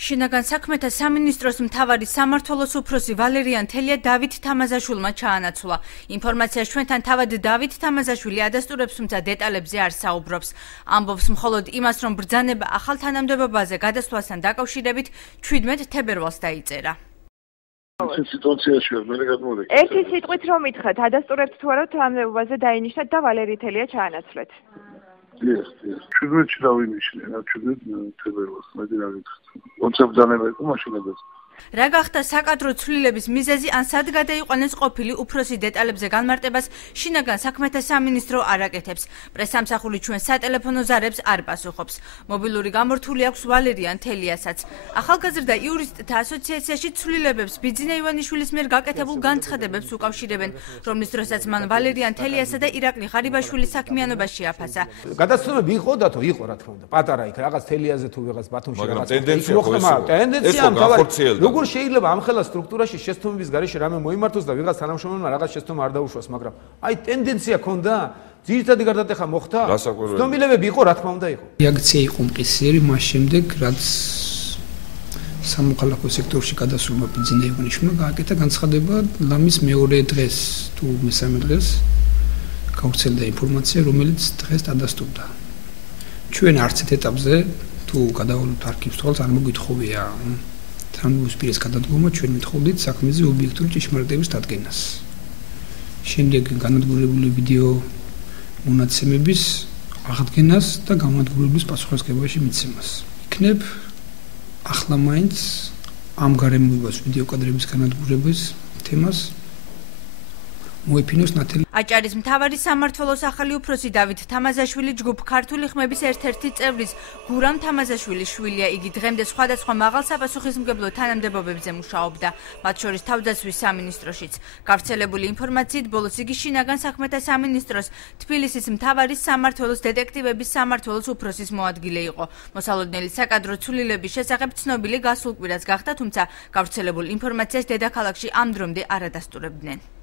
შინაგან საქმეთა სამინისტროს მთავარი სამმართველოს უფროსი ვალერიან თელია დავით თამაზაშვილმა ჩაანაცვლა. ინფორმაციას ჩვენთან თავად დავით თამაზაშვილი ადასტურებს, თუმცა დეტალებზე არ საუბრობს. ამბობს მხოლოდ იმას, რომ ბრძანება ახალ თანამდებობაზე გადასვლასთან დაკავშირებით 17 თებერვალს დაიწერა. ერთი სიტყვით რომ ითხრათ, ადასტურებთ თუ არა თანამდებობაზე დაინიშნათ და ვალერი თელია ჩაანაცვლეთ. Yes. 17-ში დავინიშნე, 17 თებერვალს, მეტი რა გითხრათ. კონცეფტზანება იყო მაშინაც. რა გახდა საკადრო ცვლილების მიზეზი, ან სად გადაიყვანეს ყოფილი უფროსი დეტალებზე განმარტებას შინაგან საქმეთა სამინისტრო არ აკეთებს. პრესამსახური ჩვენ სატელეფონო ზარებს არ პასუხობს. მობილური გამორთული აქვს ვალერიან თელიასაც. ახალგაზრდა იურისტთა ასოციაციაში ცვლილებებს ბიძინა ივანიშვილის მიერ გაკეთებულ განცხადებებს უკავშირებენ, რომლის დროსაც მან ვალერიან თელიასა და ირაკლი ღარიბაშვილის საქმიანობაში აფასა. გადაცემები იყო და თუ იყო რა თქმა უნდა, პატარა იქ რაღაც თელიაზე თუ ვიღაც ბათუმში მაგრამ რაღაც ტენდენცია როგორ შეიძლება ამ ხელა სტრუქტურაში შეცდომების გარეშე რამე მოიმართოს და ვიღაც თანამშრომელმა რაღაც შეცდომა არ დაუშვას, მაგრამ აი ტენდენცია ქონდა, ძირითადი გარდატეხა მოხდა. ცნობილებები იყო, რა თქმა უნდა იყო. რეაქცია იყო მყისიერი მას შემდეგ, რაც სამოქალაქო სექტორში გადასულმა ბიძინა ივანიშვილმა გააკეთა განცხადება ლამის მეორე დღეს თუ მესამე დღეს გავრცელდა ინფორმაცია, რომელიც დღეს დადასტურდა. ჩვენ არც ერთ ეტაპზე თუ გადავალოთ არქივს თვალს არ მოგითხოვია თანამდებობის პირის გადადგომა, ჩვენ მithხოვდით საქმეზე ობიექტური ჭეშმარიტების დადგენას. შემდეგ განადგურებული ვიდეო მონაცემების აღდგენას და გამადგურების პასუხისმგებლობაში მიცემას. იქნებ ახლა მაინც ამ გარემოებას ვიდეო კადრების განადგურების თემას მოეფინოს ნათელი. აჭარის მთავარი სამმართველოს ახალი უფროსი დავით თამაზაშვილი ჯგუფ ქართული ხმების ერთ-ერთი წევრის გურამ თამაზაშვილის შვილია. იგი დღემდე სხვადასხვა მაღალ საპასუხისმგებლო თანამდებობებზე მუშაობდა, მათ შორის თავდაცვის სამინისტროშიც. გავრცელებული ინფორმაციით, ბოლოს იგი შინაგან საქმეთა სამინისტროს თბილისის მთავარი სამმართველოს დეტექტივების სამმართველოს უფროსის მოადგილე იყო. მოსალოდნელი საკადრო ცვლილების შესახებ ცნობილი გასულ კვირას გახდა, თუმცა გავრცელებულ ინფორმაციას დედაქალაქში ამ დრომდე არ ადასტურებდნენ.